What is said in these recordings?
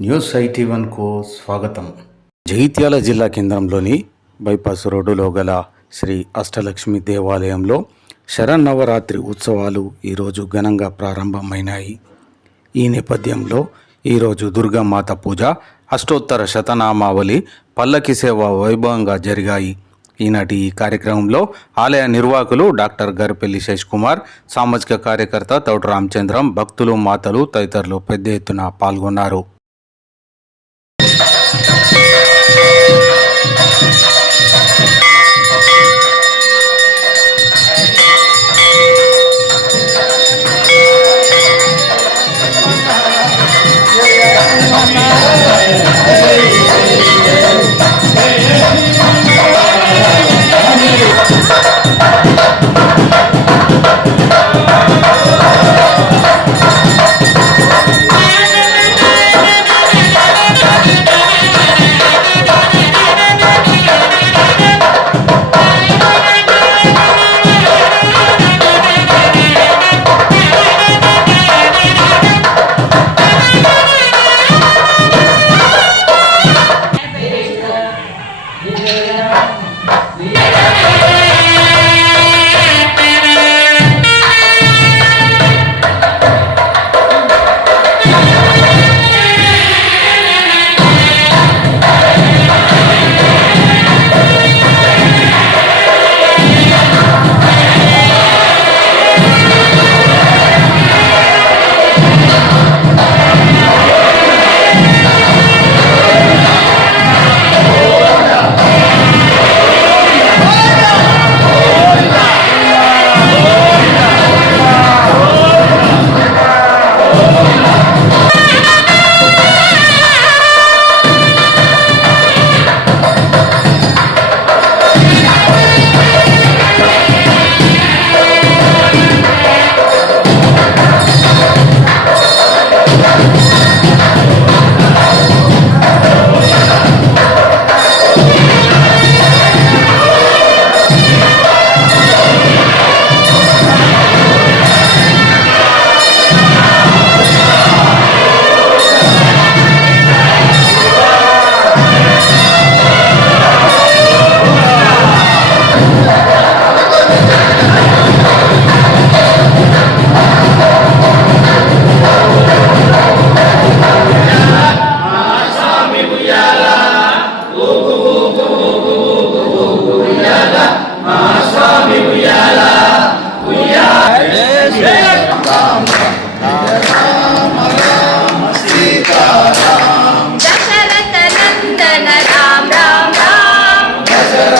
News IT వన్కు స్వాగతం. జగిత్యాల జిల్లా కేంద్రంలోని బైపాస్ రోడ్డులో గల శ్రీ అష్టలక్ష్మి దేవాలయంలో శరన్నవరాత్రి ఉత్సవాలు ఈరోజు ఘనంగా ప్రారంభమైనాయి. ఈ నేపథ్యంలో ఈరోజు దుర్గామాత పూజ అష్టోత్తర శతనామావళి పల్లకి సేవ వైభవంగా జరిగాయి. ఈనాటి ఈ కార్యక్రమంలో ఆలయ నిర్వాహకులు డాక్టర్ గరిపెల్లి శేష్ కుమార్ సామాజిక కార్యకర్త తౌడు రామచంద్రం భక్తులు మాతలు తదితరులు పెద్ద ఎత్తున పాల్గొన్నారు. విజయ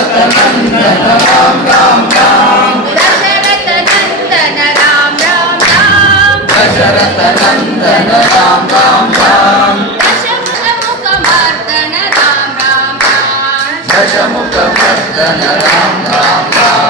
राम राम राम राम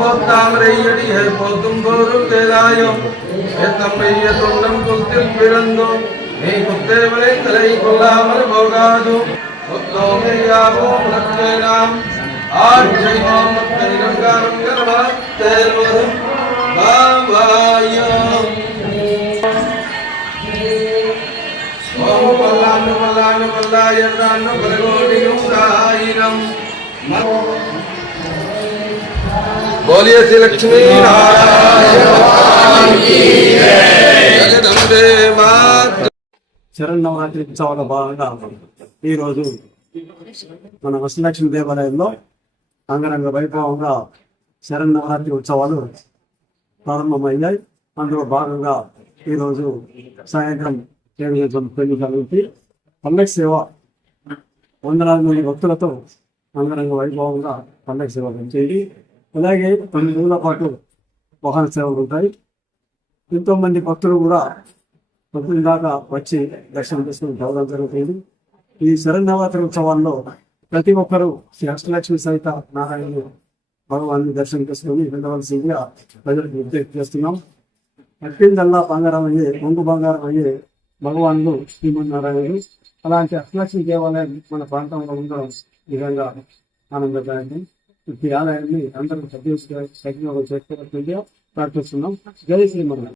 போத்தாமரையடியை போக்கும் போரும் தேதாயம். எத்தம்மைய தொண்டம் குத்தில் பிறந்தோம். நீ குத்தேவனை தலை கொள்ளாமல் போகாதும். கொத்தோமையாவோ உனக்கே நாம். ஆட்சையோம் ரங்காரங்கரவா தேர்வதும் பாவாயம் ஓம் பல்லாண்டு பல்லாண்டு பல்லாயிரம் பலகோடியும் ஆயிரம். बोलिए श्री लक्ष्मी नारायण की जगदम्बे मात శరన్నవరాత్రి ఉత్సవాల భాగంగా ఈరోజు మన వసలక్ష్మి దేవాలయంలో అంగరంగ వైభవంగా శరన్నవరాత్రి ఉత్సవాలు ప్రారంభమయ్యాయి అందులో భాగంగా ఈరోజు సాయంత్రం ఏడు గంటల పెళ్లి కలిపి పండగ సేవ వందలాది మంది భక్తులతో అంగరంగ వైభవంగా పండగ సేవ చేయండి అలాగే కొన్ని రోజుల పాటు వాహన సేవలు ఉంటాయి. ఎంతో మంది భక్తులు కూడా పొద్దున దాకా వచ్చి దర్శనం చేసుకుని రావడం జరుగుతుంది. ఈ శరన్నవరాత్రి ఉత్సవాల్లో ప్రతి ఒక్కరూ శ్రీ అష్టలక్ష్మి సహిత నారాయణుడు భగవాన్ని దర్శనం చేసుకుని వెళ్ళవలసిందిగా ప్రజలకు విజ్ఞప్తి చేస్తున్నాం. అత్యంతల్లా బంగారం అయ్యే ముందు బంగారం అయ్యే భగవానుడు శ్రీమన్నారాయణుడు అలాంటి అష్టలక్ష్మి దేవాలయం మన ప్రాంతంలో ఉండడం నిజంగా ఆనందదాయకం. ఈ ఆలయాన్ని అందరూ సద్వినియోగం చేసుకోవాల్సిందిగా ప్రార్థిస్తున్నాం. జై శ్రీమన్నారాయణ.